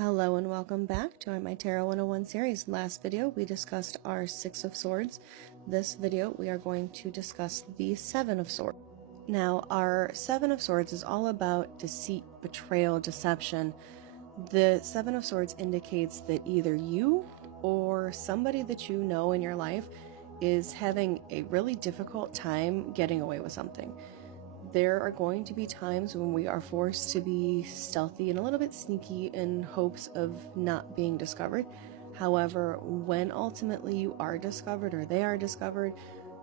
Hello and welcome back to my Tarot 101 series. Last video we discussed our Six of Swords. This video we are going to discuss the Seven of Swords. Now our Seven of Swords is all about deceit, betrayal, deception. The Seven of Swords indicates that either you or somebody that you know in your life is having a really difficult time getting away with something. There are going to be times when we are forced to be stealthy and a little bit sneaky in hopes of not being discovered. However, when ultimately you are discovered or they are discovered,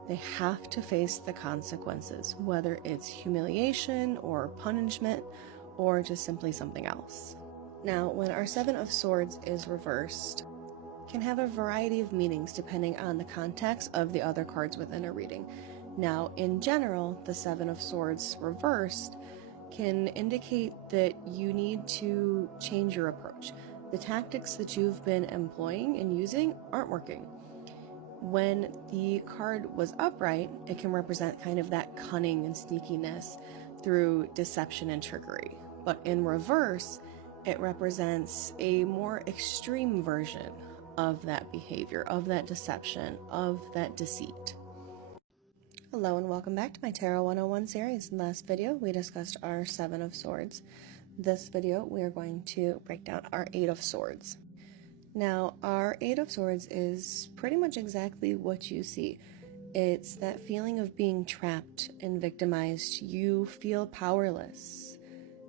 they have to face the consequences, whether it's humiliation or punishment or just simply something else. Now, when our Seven of Swords is reversed, it can have a variety of meanings depending on the context of the other cards within a reading. Now, in general, the Seven of Swords reversed can indicate that you need to change your approach. The tactics that you've been employing and using aren't working. When the card was upright, it can represent kind of that cunning and sneakiness through deception and trickery. But in reverse, it represents a more extreme version of that behavior, of that deception, of that deceit. Hello and welcome back to my Tarot 101 series. In the last video, we discussed our Seven of Swords. This video, we are going to break down our Eight of Swords. Now, our Eight of Swords is pretty much exactly what you see. It's that feeling of being trapped and victimized. You feel powerless.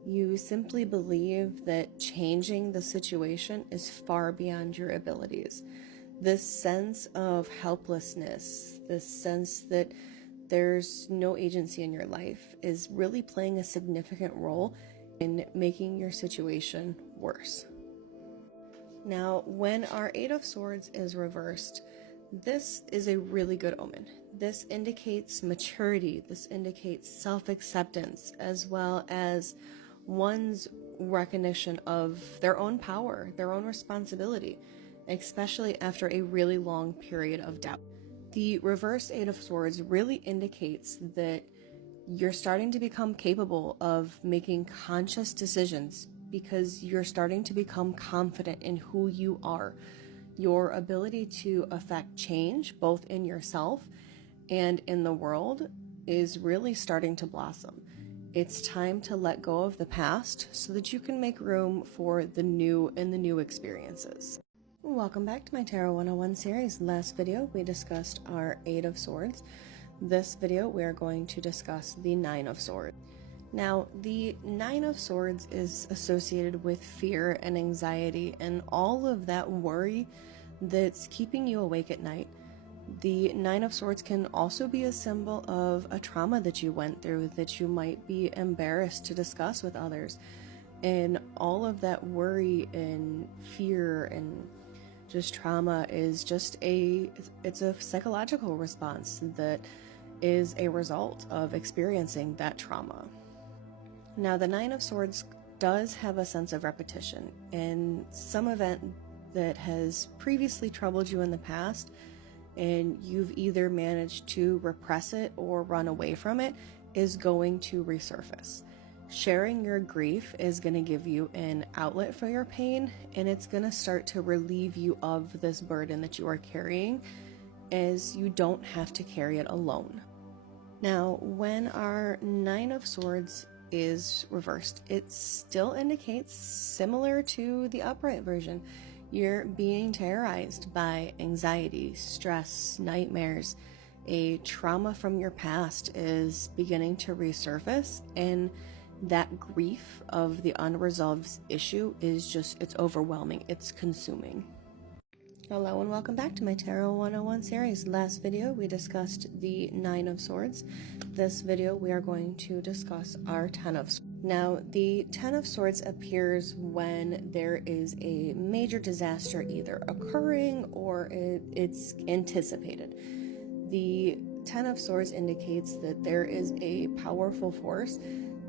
You simply believe that changing the situation is far beyond your abilities. This sense of helplessness, this sense that there's no agency in your life is really playing a significant role in making your situation worse. Now, when our Eight of Swords is reversed, this is a really good omen. This indicates maturity. This indicates self-acceptance, as well as one's recognition of their own power, their own responsibility, especially after a really long period of doubt. The reversed Eight of Swords really indicates that you're starting to become capable of making conscious decisions because you're starting to become confident in who you are. Your ability to affect change, both in yourself and in the world, is really starting to blossom. It's time to let go of the past so that you can make room for the new and the new experiences. Welcome back to my Tarot 101 series. Last video, we discussed our Eight of Swords. This video, we are going to discuss the Nine of Swords. Now, the Nine of Swords is associated with fear and anxiety and all of that worry that's keeping you awake at night. The Nine of Swords can also be a symbol of a trauma that you went through that you might be embarrassed to discuss with others. And all of that worry and fear and just trauma is just it's a psychological response that is a result of experiencing that trauma. Now, the Nine of Swords does have a sense of repetition, and some event that has previously troubled you in the past, and you've either managed to repress it or run away from it, is going to resurface. Sharing your grief is going to give you an outlet for your pain, and it's going to start to relieve you of this burden that you are carrying, as you don't have to carry it alone. Now, when our Nine of Swords is reversed, it still indicates, similar to the upright version, you're being terrorized by anxiety, stress, nightmares. A trauma from your past is beginning to resurface, and that grief of the unresolved issue is just, it's overwhelming, it's consuming. Hello and welcome back to my Tarot 101 series. Last video, we discussed the Nine of Swords. This video, we are going to discuss our Ten of Swords. Now, the Ten of Swords appears when there is a major disaster either occurring or it's anticipated. The Ten of Swords indicates that there is a powerful force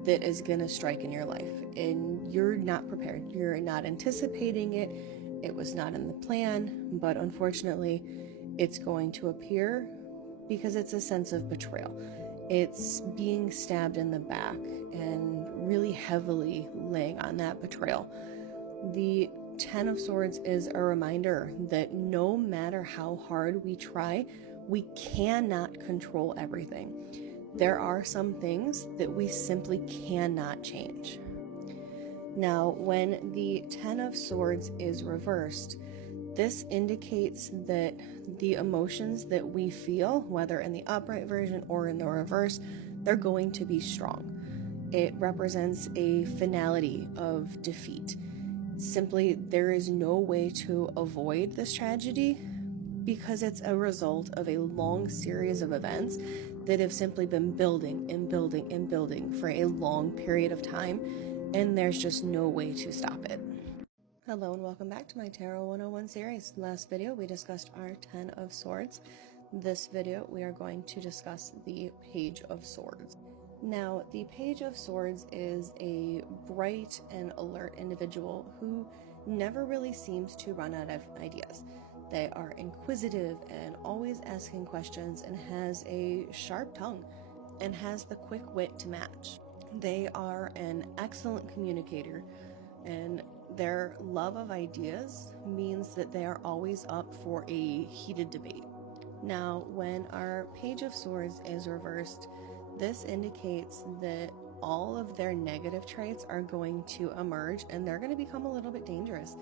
that is going to strike in your life, and you're not prepared. You're not anticipating it. It was not in the plan, but unfortunately, it's going to appear because it's a sense of betrayal. It's being stabbed in the back and really heavily laying on that betrayal. The Ten of Swords is a reminder that no matter how hard we try, we cannot control everything. There are some things that we simply cannot change. Now, when the Ten of Swords is reversed, this indicates that the emotions that we feel, whether in the upright version or in the reverse, they're going to be strong. It represents a finality of defeat. Simply, there is no way to avoid this tragedy because it's a result of a long series of events that have simply been building and building and building for a long period of time, and there's just no way to stop it. Hello and welcome back to my Tarot 101 series. Last video we discussed our Ten of Swords. This video we are going to discuss the Page of Swords. Now, the Page of Swords is a bright and alert individual who never really seems to run out of ideas. They are inquisitive and always asking questions and has a sharp tongue and has the quick wit to match. They are an excellent communicator, and their love of ideas means that they are always up for a heated debate. Now, when our Page of Swords is reversed, this indicates that all of their negative traits are going to emerge and they're going to become a little bit dangerous.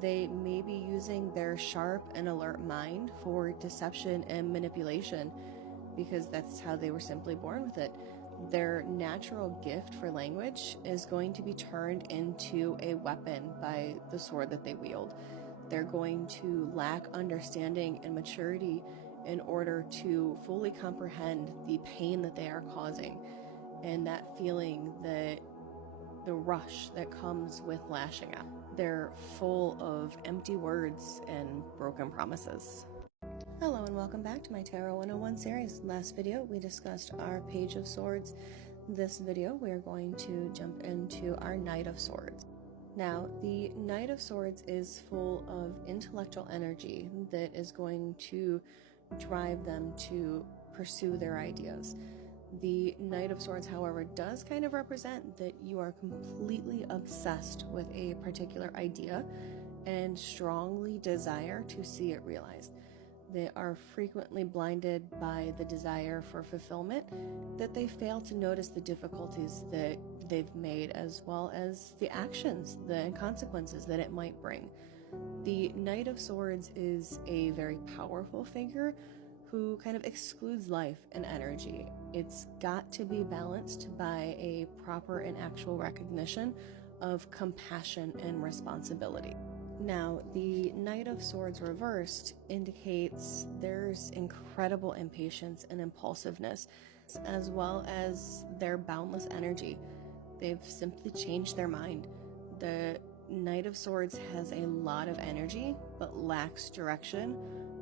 They may be using their sharp and alert mind for deception and manipulation because that's how they were simply born with it. Their natural gift for language is going to be turned into a weapon by the sword that they wield. They're going to lack understanding and maturity in order to fully comprehend the pain that they are causing and that feeling, that the rush that comes with lashing out. They're full of empty words and broken promises. Hello and welcome back to my Tarot 101 series. Last video we discussed our Page of Swords. This video we are going to jump into our Knight of Swords. Now, the Knight of Swords is full of intellectual energy that is going to drive them to pursue their ideas. The Knight of Swords, however, does kind of represent that you are completely obsessed with a particular idea and strongly desire to see it realized. They are frequently blinded by the desire for fulfillment, that they fail to notice the difficulties that they've made as well as the actions, the consequences that it might bring. The Knight of Swords is a very powerful figure who kind of excludes life and energy. It's got to be balanced by a proper and actual recognition of compassion and responsibility. Now, the Knight of Swords reversed indicates there's incredible impatience and impulsiveness, as well as their boundless energy. They've simply changed their mind. The Knight of Swords has a lot of energy, but lacks direction,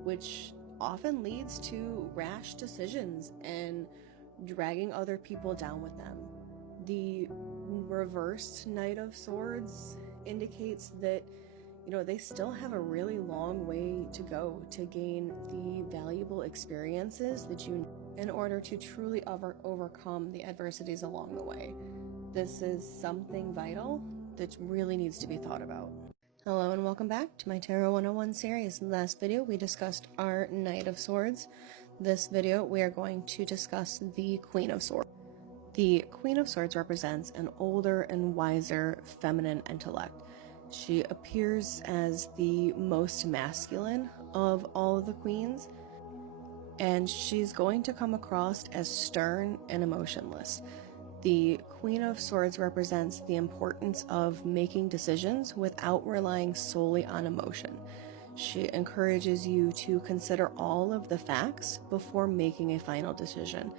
which often leads to rash decisions and dragging other people down with them. The reversed Knight of Swords indicates that they still have a really long way to go to gain the valuable experiences that you need in order to truly overcome the adversities along the way. This is something vital that really needs to be thought about. Hello and welcome back to my Tarot 101 series. Last video we discussed our Knight of Swords. This video we are going to discuss the Queen of Swords. The Queen of Swords represents an older and wiser feminine intellect. She appears as the most masculine of all of the queens, and she's going to come across as stern and emotionless. The Queen of Swords represents the importance of making decisions without relying solely on emotion. She encourages you to consider all of the facts before making a final decision.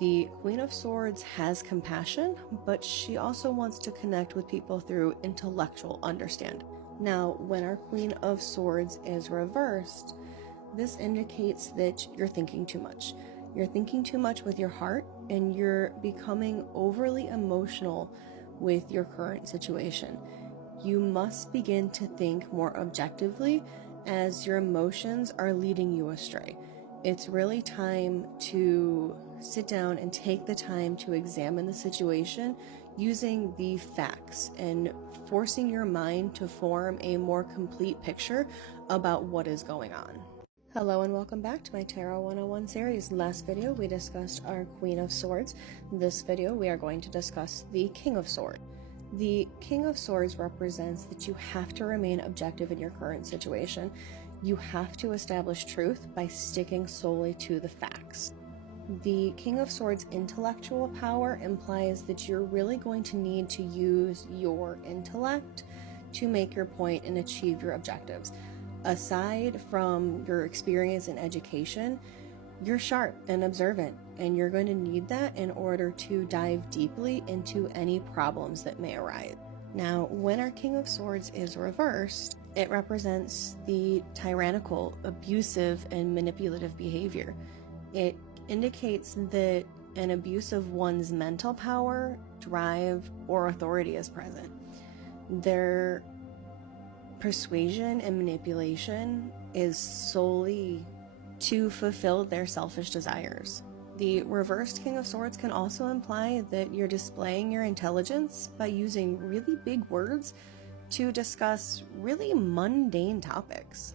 The Queen of Swords has compassion, but she also wants to connect with people through intellectual understanding. Now, when our Queen of Swords is reversed, this indicates that you're thinking too much. You're thinking too much with your heart, and you're becoming overly emotional with your current situation. You must begin to think more objectively as your emotions are leading you astray. It's really time to sit down and take the time to examine the situation using the facts and forcing your mind to form a more complete picture about what is going on. Hello and welcome back to my Tarot 101 series. Last video we discussed our Queen of Swords. This video we are going to discuss the King of Swords. The King of Swords represents that you have to remain objective in your current situation. You have to establish truth by sticking solely to the facts. The King of Swords' intellectual power implies that you're really going to need to use your intellect to make your point and achieve your objectives. Aside from your experience and education, you're sharp and observant, and you're going to need that in order to dive deeply into any problems that may arise. Now, when our King of Swords is reversed, it represents the tyrannical, abusive, and manipulative behavior. It indicates that an abuse of one's mental power, drive, or authority is present. Their persuasion and manipulation is solely to fulfill their selfish desires. The reversed King of Swords can also imply that you're displaying your intelligence by using really big words to discuss really mundane topics.